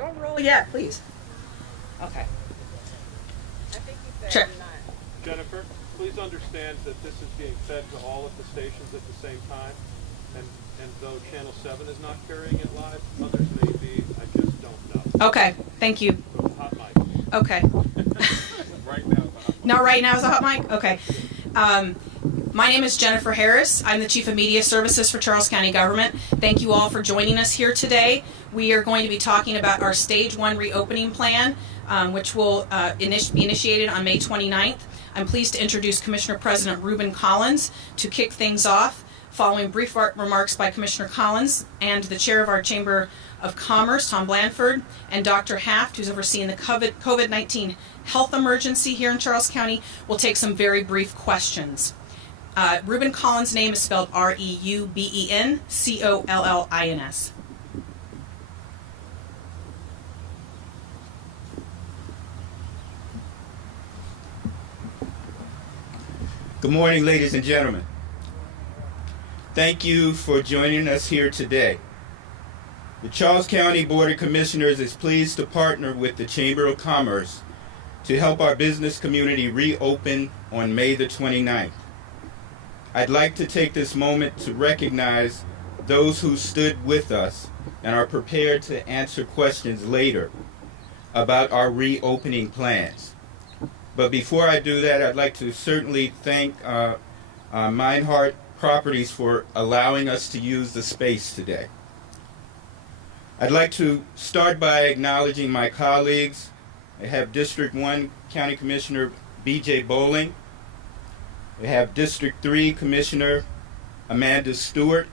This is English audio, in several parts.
Don't roll yet, please. Okay. I think you said Sure. not. Jennifer, please understand that this is being fed to all of the stations at the same time, and though Channel 7 is not carrying it live, others may be. I just don't know. Okay, thank you. So, hot mic. Okay. Right now. Not right now is a hot mic? Okay. My name is Jennifer Harris. I'm the Chief of Media Services for Charles County Government. Thank you all for joining us here today. We are going to be talking about our Stage 1 reopening plan, which will be initiated on May 29th. I'm pleased to introduce Commissioner President Ruben Collins to kick things off, following brief remarks by Commissioner Collins and the Chair of our Chamber of Commerce, Tom Blanford, and Dr. Haft, who's overseeing the COVID-19 health emergency here in Charles County, will take some very brief questions. Ruben Collins' name is spelled R-E-U-B-E-N-C-O-L-L-I-N-S. Good morning, ladies and gentlemen. Thank you for joining us here today. The Charles County Board of Commissioners is pleased to partner with the Chamber of Commerce to help our business community reopen on May the 29th. I'd like to take this moment to recognize those who stood with us and are prepared to answer questions later about our reopening plans. But before I do that, I'd like to certainly thank Meinhardt Properties for allowing us to use the space today. I'd like to start by acknowledging my colleagues. I have District 1 County Commissioner B.J. Bowling. We have District 3 Commissioner Amanda Stewart,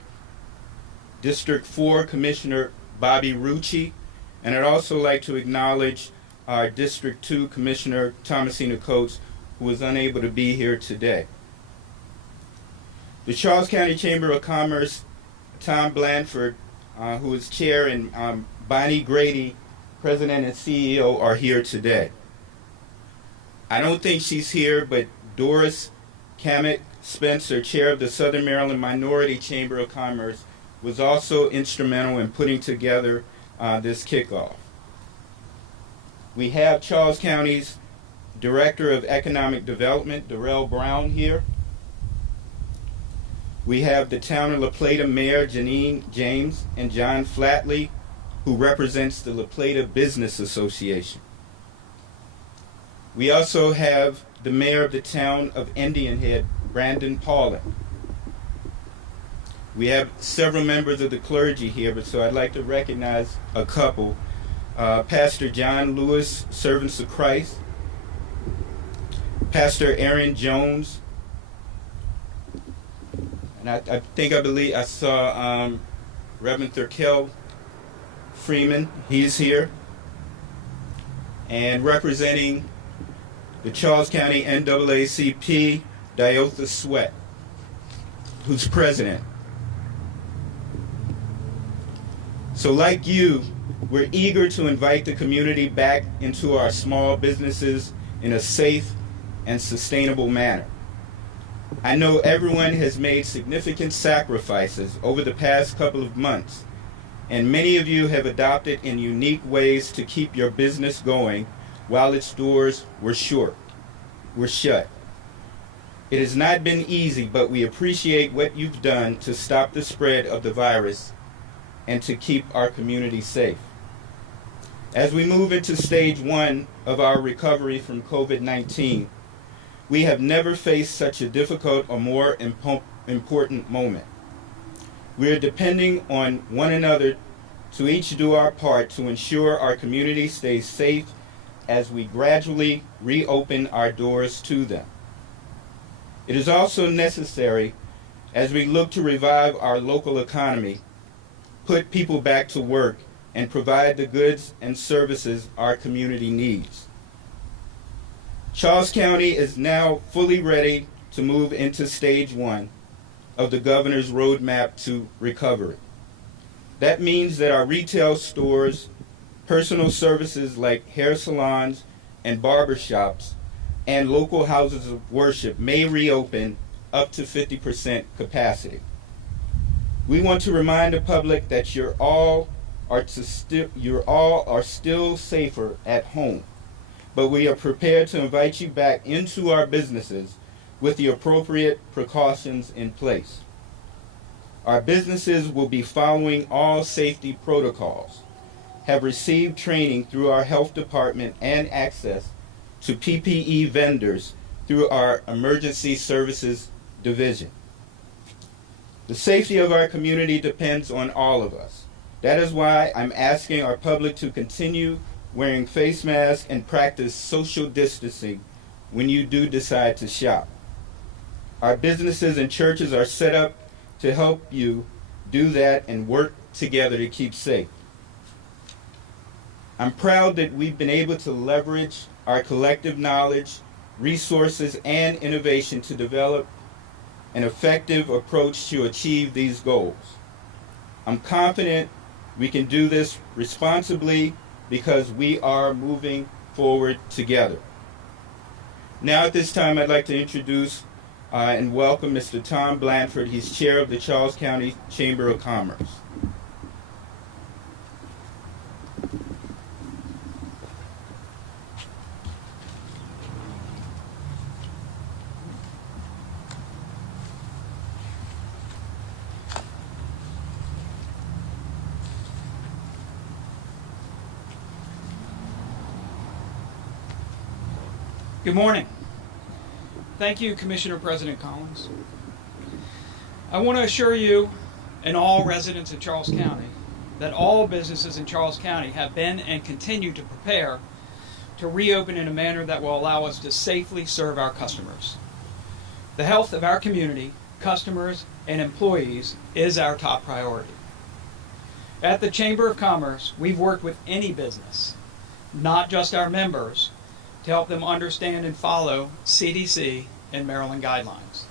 District 4 Commissioner Bobby Rucci, and I'd also like to acknowledge our District 2 Commissioner Thomasina Coates, who was unable to be here today. The Charles County Chamber of Commerce, Tom Blanford, who is chair, and Bonnie Grady, president and CEO, are here today. I don't think she's here, but Doris Kamek Spencer, chair of the Southern Maryland Minority Chamber of Commerce, was also instrumental in putting together this kickoff. We have Charles County's Director of Economic Development, Darrell Brown, here. We have the Town of La Plata Mayor, Janine James, and John Flatley, who represents the La Plata Business Association. We also have the Mayor of the Town of Indian Head, Brandon Paulin. We have several members of the clergy here, but so I'd like to recognize a couple. Pastor John Lewis, Servants of Christ, Pastor Aaron Jones, and I believe I saw Reverend Thurkel Freeman, he's here, and representing the Charles County NAACP, Diotha Sweat, who's president. So like you, we're eager to invite the community back into our small businesses in a safe and sustainable manner. I know everyone has made significant sacrifices over the past couple of months, and many of you have adopted in unique ways to keep your business going while its doors were shut. It has not been easy, but we appreciate what you've done to stop the spread of the virus and to keep our community safe. As we move into Stage 1 of our recovery from COVID-19, we have never faced such a difficult or more important moment. We are depending on one another to each do our part to ensure our community stays safe as we gradually reopen our doors to them. It is also necessary, as we look to revive our local economy, put people back to work, and provide the goods and services our community needs. Charles County is now fully ready to move into Stage 1 of the governor's roadmap to recovery. That means that our retail stores, personal services like hair salons and barbershops, and local houses of worship may reopen up to 50% capacity. We want to remind the public that you're all you all are still safer at home, but we are prepared to invite you back into our businesses with the appropriate precautions in place. Our businesses will be following all safety protocols, have received training through our health department, and access to PPE vendors through our emergency services division. The safety of our community depends on all of us. That is why I'm asking our public to continue wearing face masks and practice social distancing when you do decide to shop. Our businesses and churches are set up to help you do that and work together to keep safe. I'm proud that we've been able to leverage our collective knowledge, resources, and innovation to develop an effective approach to achieve these goals. I'm confident we can do this responsibly because we are moving forward together. Now at this time, I'd like to introduce and welcome Mr. Tom Blanford. He's chair of the Charles County Chamber of Commerce. Good morning. Thank you, Commissioner President Collins. I want to assure you and all residents of Charles County that all businesses in Charles County have been and continue to prepare to reopen in a manner that will allow us to safely serve our customers. The health of our community, customers, and employees is our top priority. At the Chamber of Commerce, we've worked with any business, not just our members, to help them understand and follow CDC and Maryland guidelines.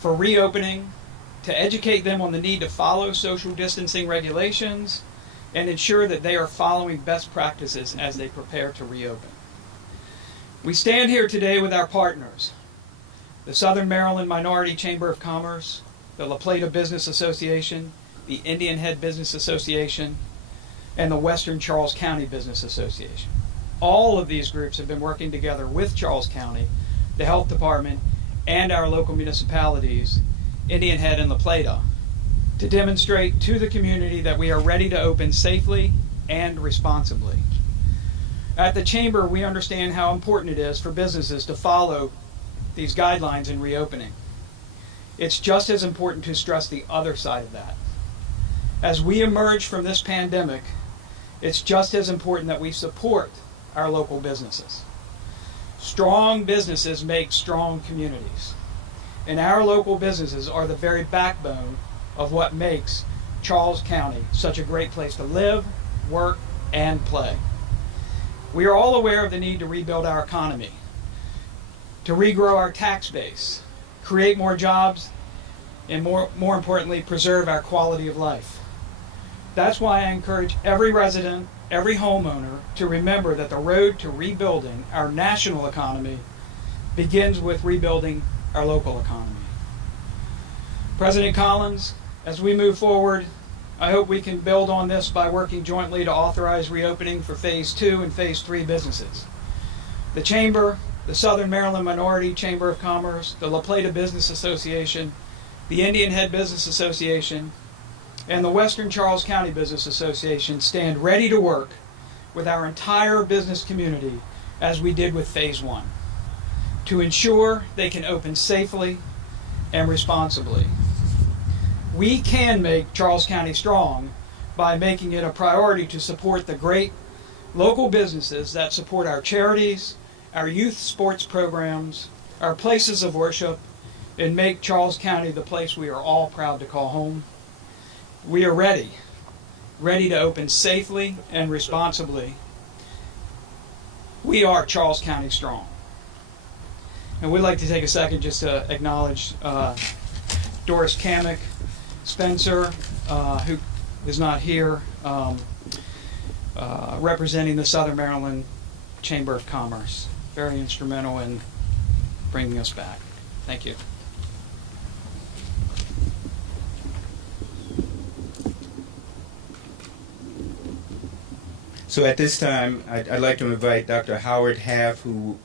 For reopening, to educate them on the need to follow social distancing regulations and ensure that they are following best practices as they prepare to reopen. We stand here today with our partners, the Southern Maryland Minority Chamber of Commerce, the La Plata Business Association, the Indian Head Business Association, and the Western Charles County Business Association. All of these groups have been working together with Charles County, the Health Department, and our local municipalities, Indian Head and La Plata, to demonstrate to the community that we are ready to open safely and responsibly. At the Chamber, we understand how important it is for businesses to follow these guidelines in reopening. It's just as important to stress the other side of that. As we emerge from this pandemic, it's just as important that we support our local businesses. Strong businesses make strong communities, and our local businesses are the very backbone of what makes Charles County such a great place to live, work, and play. We are all aware of the need to rebuild our economy, to regrow our tax base, create more jobs, and more importantly, preserve our quality of life. That's why I encourage every resident, every homeowner to remember that the road to rebuilding our national economy begins with rebuilding our local economy. President Collins, as we move forward, I hope we can build on this by working jointly to authorize reopening for Phase 2 and Phase 3 businesses. The Chamber, the Southern Maryland Minority Chamber of Commerce, the La Plata Business Association, the Indian Head Business Association, and the Western Charles County Business Association stand ready to work with our entire business community as we did with Phase 1 to ensure they can open safely and responsibly. We can make Charles County strong by making it a priority to support the great local businesses that support our charities, our youth sports programs, our places of worship, and make Charles County the place we are all proud to call home. We are ready to open safely and responsibly. We are Charles County strong. And we'd like to take a second just to acknowledge Doris Kamek Spencer, who is not here, representing the Southern Maryland Chamber of Commerce. Very instrumental in bringing us back. Thank you. So at this time, I'd like to invite Dr. Howard Half, who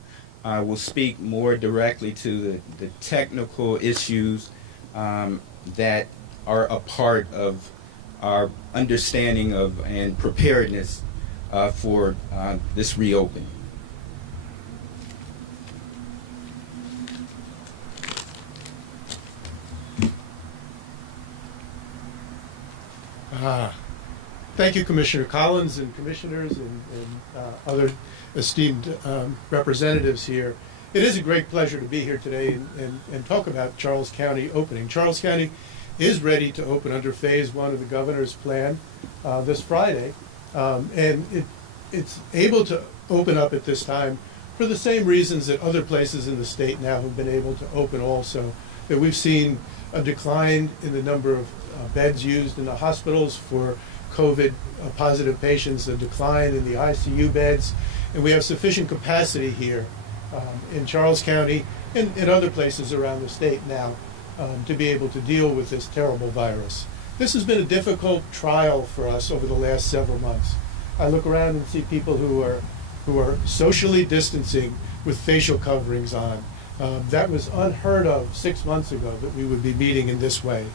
will speak more directly to the technical issues that are a part of our understanding of and preparedness for this reopening. Thank you, Commissioner Collins and commissioners and other esteemed representatives here. It is a great pleasure to be here today and talk about Charles County opening. Charles County is ready to open under Phase 1 of the governor's plan this Friday, and it's able to open up at this time for the same reasons that other places in the state now have been able to open also. That we've seen a decline in the number of beds used in the hospitals for COVID positive patients, a decline in the ICU beds, and we have sufficient capacity here in Charles County and in other places around the state now to be able to deal with this terrible virus. This has been a difficult trial for us over the last several months. I look around and see people who are socially distancing with facial coverings on. That was unheard of 6 months ago, that we would be meeting in this way.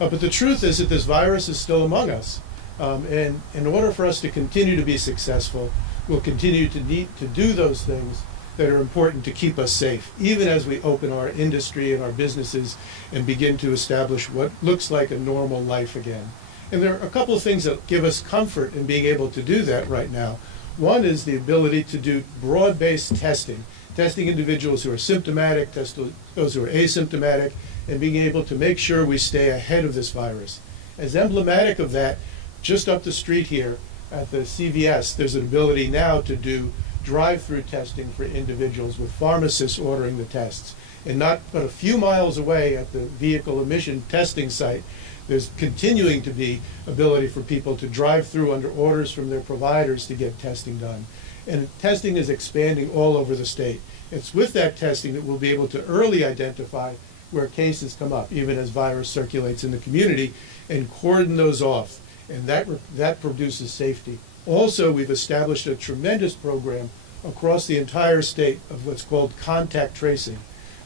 But the truth is that this virus is still among us. And in order for us to continue to be successful, we'll continue to need to do those things that are important to keep us safe, even as we open our industry and our businesses and begin to establish what looks like a normal life again. And there are a couple of things that give us comfort in being able to do that right now. One is the ability to do broad-based testing individuals who are symptomatic, test those who are asymptomatic, and being able to make sure we stay ahead of this virus. As emblematic of that, just up the street here at the CVS, there's an ability now to do drive-through testing for individuals with pharmacists ordering the tests. And not but a few miles away at the vehicle emission testing site, there's continuing to be ability for people to drive through under orders from their providers to get testing done. And testing is expanding all over the state. It's with that testing that we'll be able to early identify where cases come up, even as virus circulates in the community, and cordon those off. And that produces safety. Also, we've established a tremendous program across the entire state of what's called contact tracing.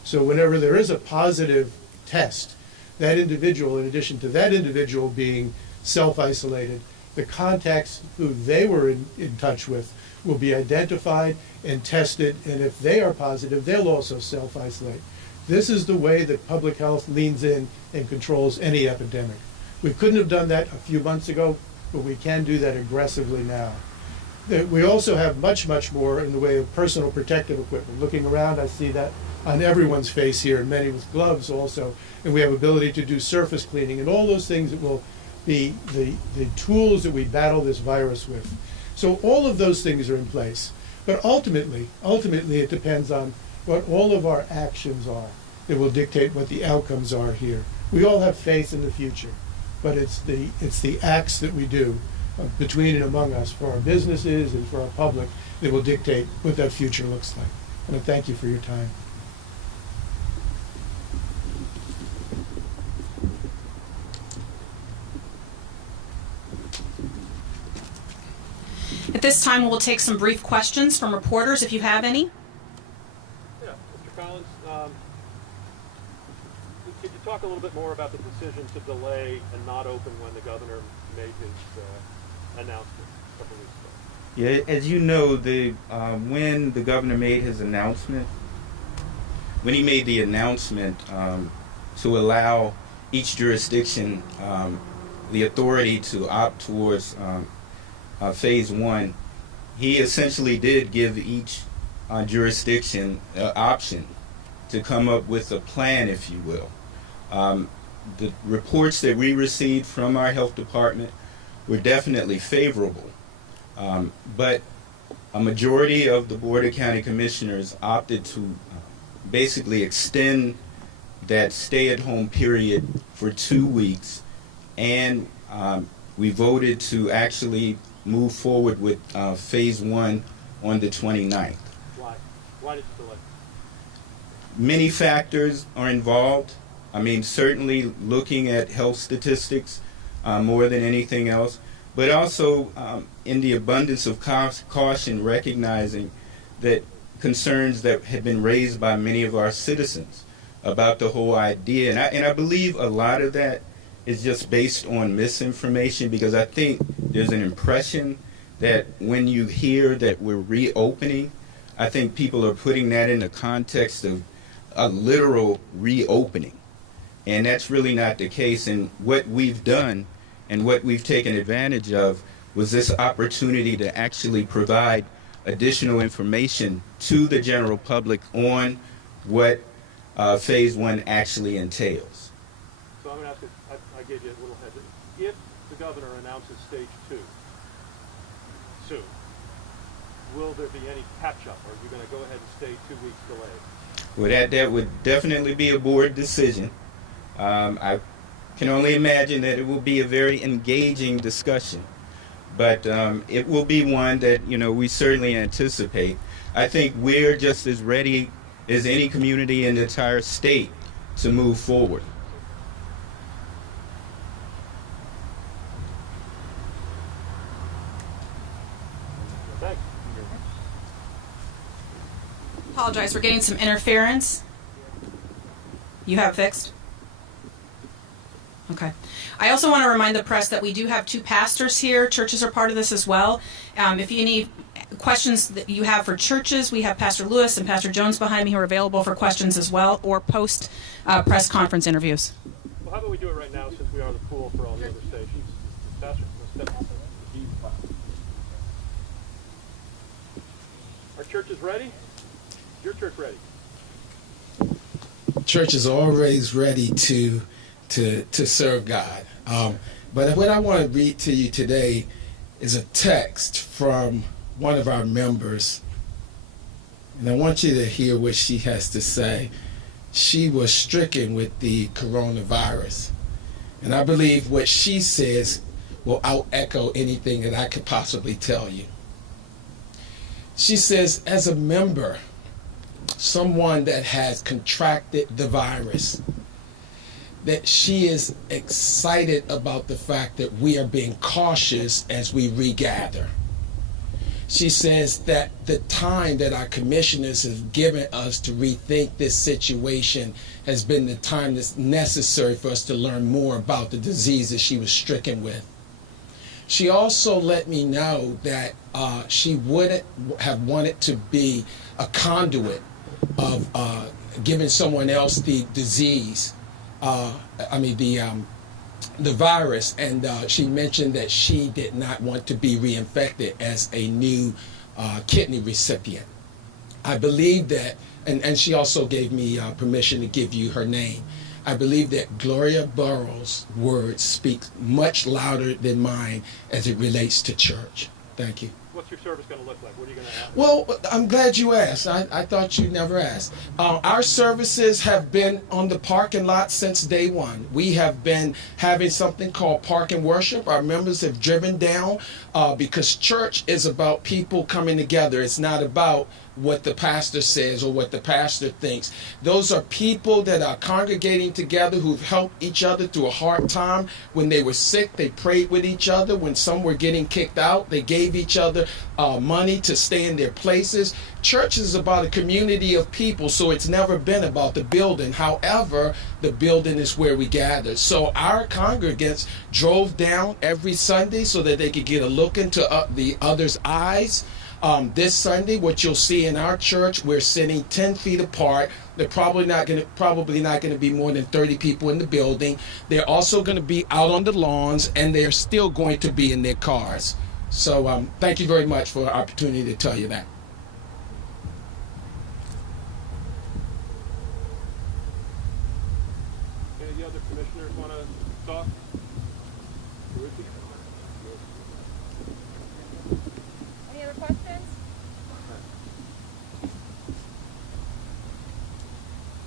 So whenever there is a positive test, that individual, in addition to that individual being self-isolated, the contacts who they were in touch with will be identified and tested, and if they are positive, they'll also self-isolate. This is the way that public health leans in and controls any epidemic. We couldn't have done that a few months ago, but we can do that aggressively now. We also have much, much more in the way of personal protective equipment. Looking around, I see that on everyone's face here, and many with gloves also. And we have ability to do surface cleaning and all those things that will be the tools that we battle this virus with. So all of those things are in place. But ultimately it depends on what all of our actions are that will dictate what the outcomes are here. We all have faith in the future, but it's the acts that we do between and among us for our businesses and for our public that will dictate what that future looks like. And I thank you for your time. At this time, we'll take some brief questions from reporters, if you have any. Yeah, Mr. Collins, could you talk a little bit more about the decision to delay and not open when the governor made his announcement a couple weeks ago? Yeah, as you know, when the governor made his announcement, when he made the announcement to allow each jurisdiction the authority to opt towards Phase 1, he essentially did give each jurisdiction an option to come up with a plan, if you will. The reports that we received from our health department were definitely favorable, but a majority of the Board of County Commissioners opted to basically extend that stay-at-home period for 2 weeks, and we voted to actually move forward with Phase 1 on the 29th. Why? Why did you delay? Many factors are involved. I mean, certainly looking at health statistics more than anything else, but also in the abundance of caution, recognizing that concerns that have been raised by many of our citizens about the whole idea. And I believe a lot of that is just based on misinformation, because I think there's an impression that when you hear that we're reopening, I think people are putting that in the context of a literal reopening. And that's really not the case. And what we've done and what we've taken advantage of was this opportunity to actually provide additional information to the general public on what Phase 1 actually entails. So I'm going to ask you, I gave you a little heads up. If the governor announces Stage 2 soon, will there be any catch-up, or are you going to go ahead and stay 2 weeks delayed? Well, that would definitely be a board decision. I can only imagine that it will be a very engaging discussion, but it will be one that, you know, we certainly anticipate. I think we're just as ready as any community in the entire state to move forward. Thanks. Apologize, we're getting some interference. You have it fixed? Okay. I also want to remind the press that we do have 2 pastors here. Churches are part of this as well. If you need questions that you have for churches, we have Pastor Lewis and Pastor Jones behind me who are available for questions as well, or post press conference interviews. Well, how about we do it right now, since we are the pool for all the other stations? Pastor, step up. Our church is ready? Is your church ready? Church is always ready to serve God. But what I want to read to you today is a text from one of our members. And I want you to hear what she has to say. She was stricken with the coronavirus. And I believe what she says will out-echo anything that I could possibly tell you. She says, as a member, someone that has contracted the virus, that she is excited about the fact that we are being cautious as we regather. She says that the time that our commissioners have given us to rethink this situation has been the time that's necessary for us to learn more about the disease that she was stricken with. She also let me know that she would have wanted to be a conduit of giving someone else the disease, the virus, and she mentioned that she did not want to be reinfected as a new kidney recipient. I believe that, and she also gave me permission to give you her name. I believe that Gloria Burrows' words speak much louder than mine as it relates to church. Thank you. What's your service going to look like? What are you going to ask? Well, I'm glad you asked. I thought you never asked. Our services have been on the parking lot since day one. We have been having something called Park and Worship. Our members have driven down because church is about people coming together. It's not about what the pastor says or what the pastor thinks. Those are people that are congregating together who've helped each other through a hard time. When they were sick, they prayed with each other. When some were getting kicked out, they gave each other money to stay in their places. Church is about a community of people, so it's never been about the building. However, the building is where we gather. So our congregants drove down every Sunday so that they could get a look into the other's eyes. This Sunday, what you'll see in our church, we're sitting 10 feet apart. They're probably not going to be more than 30 people in the building. They're also going to be out on the lawns, and they're still going to be in their cars. So thank you very much for the opportunity to tell you that. Any other commissioners want to talk? Any other questions?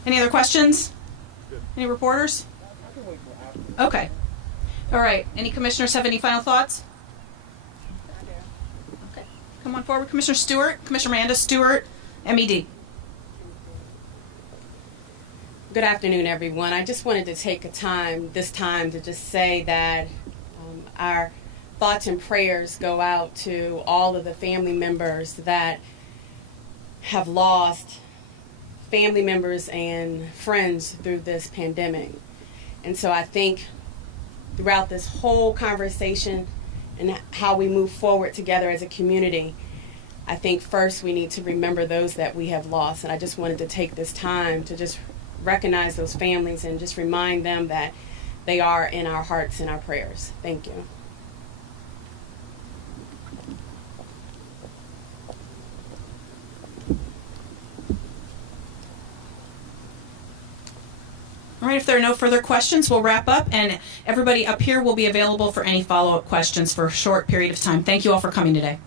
Any other questions? Good. Any reporters? Okay. All right. Any commissioners have any final thoughts? I do. Okay. Come on forward. Commissioner Stewart, Commissioner Amanda Stewart, MED. Good afternoon, everyone. I just wanted to take this time to just say that our thoughts and prayers go out to all of the family members that have lost family members and friends through this pandemic. And so I think throughout this whole conversation and how we move forward together as a community, I think first we need to remember those that we have lost. And I just wanted to take this time to just recognize those families and just remind them that they are in our hearts and our prayers. Thank you. All right, if there are no further questions, we'll wrap up, and everybody up here will be available for any follow-up questions for a short period of time. Thank you all for coming today.